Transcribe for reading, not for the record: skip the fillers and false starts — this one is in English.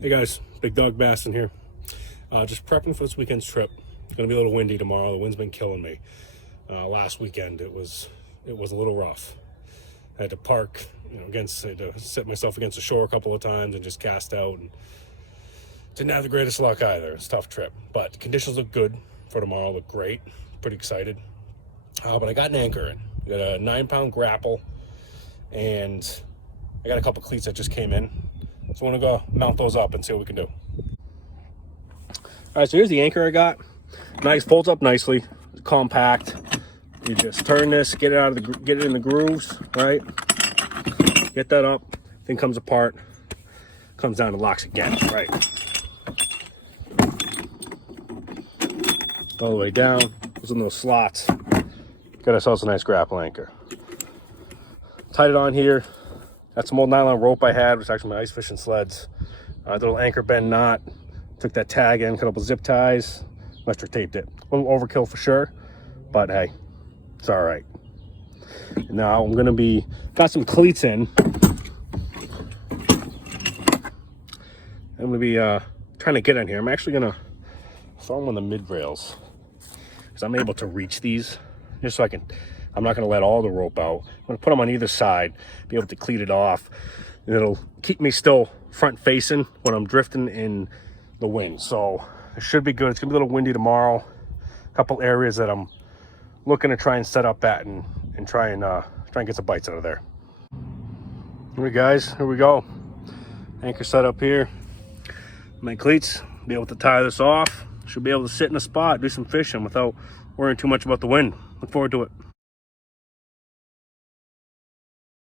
Hey guys, Big Dog Bassin here. Just prepping for this weekend's trip. It's gonna be a little windy tomorrow. The wind's been killing me. Last weekend it was a little rough. I had to park, I had to set myself against the shore a couple of times and just cast out. And didn't have the greatest luck either. It's a tough trip, but conditions look good for tomorrow. Look great. Pretty excited. But I got an anchor in. I got a 9-pound grapple, and I got a couple cleats that just came in. So I want to go mount those up and see what we can do. All right, so here's the anchor I got. Nice, folds up nicely, compact. You just turn this, get it in the grooves, right? Get that up, thing comes apart, comes down and locks again, right? All the way down, goes in those slots. Got ourselves a nice grapple anchor. Tied it on here. Got some old nylon rope I had, which is actually my ice fishing sleds. Little anchor bend knot. Took that tag in, cut a couple zip ties, electric taped it. A little overkill for sure, but hey, it's all right. Now I'm gonna got some cleats in. I'm gonna be trying to get in here. I'm actually gonna throw them on the mid rails because I'm able to reach these just so I'm not gonna let all the rope out. I'm gonna put them on either side, be able to cleat it off, and it'll keep me still front facing when I'm drifting in the wind. So it should be good. It's gonna be a little windy tomorrow. A couple areas that I'm looking to try and set up at and try and get some bites out of there. All right guys, here we go. Anchor set up here. My cleats, be able to tie this off. Should be able to sit in a spot, do some fishing without worrying too much about the wind. Look forward to it.